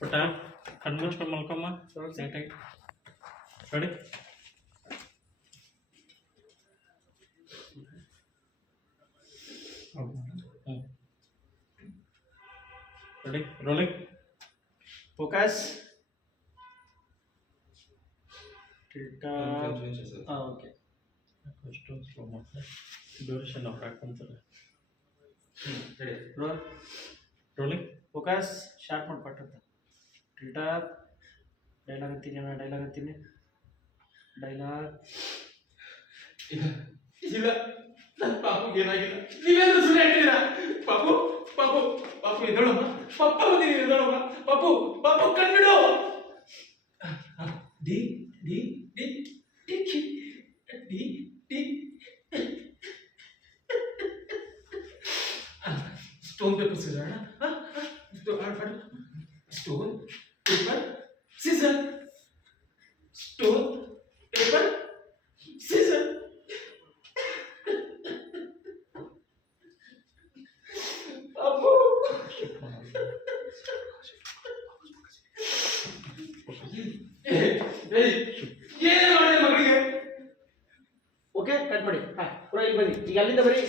ಪುಟ್ಟ ಕಣ್ಣು ಮುಚ್ಕೊಂಡು ಮಲ್ಕೊಮ್ಮ ಸೈಟಾಗಿ ready ready rolling focus okay ಅಷ್ಟು ಸ್ಲೋ ಮಾಡ್ತಾರೆ ಡ್ಯೂರೇಷನ್ ಅವ್ರು ಹಾಕೊಂತಾರೆ ರೋಲ್ ರೋಲಿಂಗ್ ಫೋಕಸ್ ಶಾರ್ಟ್ ಮಾಡಿ ಪಟ್ಟಂತ ಟಿಲ್ಟಾಪ್ ಡೈಲಾಗ್ ಅಂತೀನಿ ಡೈಲಾಗ್ ಇಲ್ಲ ನನ್ನ ಪಾಪುಗೆ ಏನಾಗಿಲ್ಲ ನೀವೇನು ಸುಳ್ಳು ಹೇಳ್ತೀರಾ ಪಾಪು ಪಾಪು ಪಾಪು ಎದ್ದೋಳಮ್ಮ ಪಪ್ಪ ಬಂದಿದ್ದೀನಿ ಎದ್ದೋಳಮ್ಮ ಪಾಪು ಪಾಪು ಕಣ್ಬಿಡು ಡಿ ಡಿ ಡಿ ಡಿ ಡಿ ಡಿ stone paper scissor stone paper scissor stone paper scissor Appu ಏನು ಮಾಡಿದೆ ಮಗಳಿಗೆ ಓಕೆ ಕಟ್ ಮಾಡಿ ಹಾಂ ಪುರ ಇಲ್ಲಿ ಬನ್ನಿ ಈಗ ಅಲ್ಲಿಂದ ಬರೀ